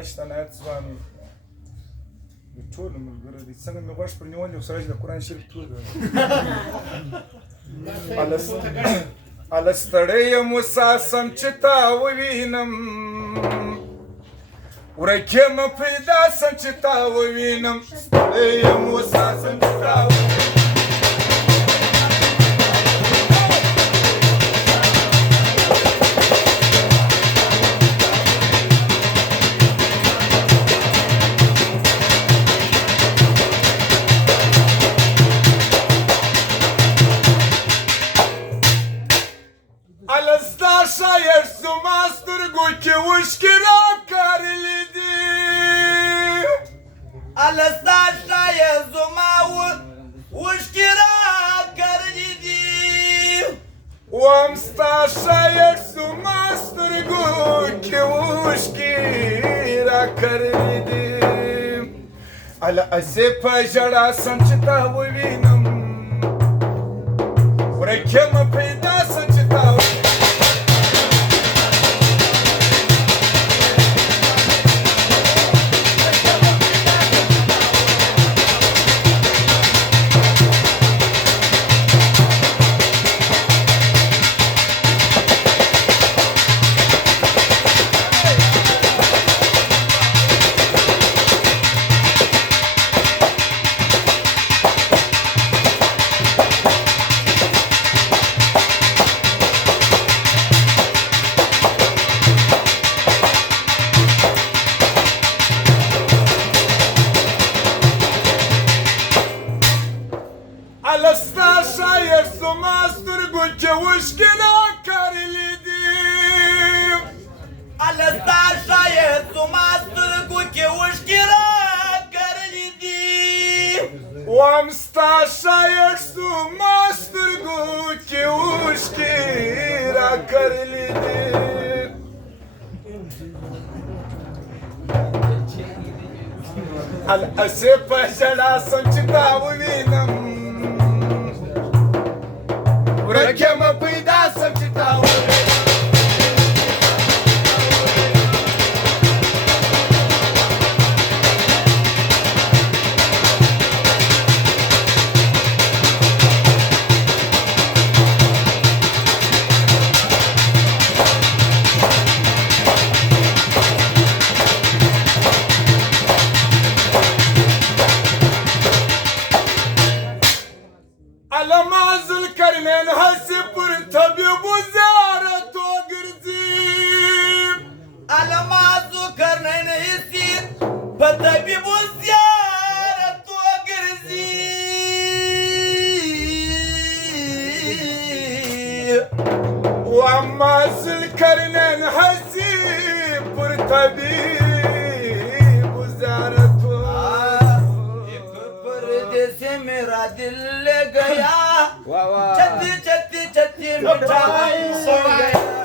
اشتنه ځواني د ټولو ملګرو دي څنګه مې غوږ پر نیولې او سره چې د قرآن شریف ټول هله ستړی یم وساسم چې تا ووینم ورک یم پیدا سم چې تا ووینم ستړی یم وساسم چې تا ووینم وام ستا شاید زما سترګو کې اوښکې راکړلې دي اله اسې په ژړا سم چې تا ووینم ورک یم پیدا سم چې تا وام ستا شاید زما سترګو کې اوښکې راکړلې دي اله اسې په ژړا سم چې تا ووینم ورک یم پیدا سم چې تا ووینم واما ذوالقرنین هستی پر طبیب زیارتو پردیس میرا دل گیا چتی چتی چتی مٹھائی سو گیا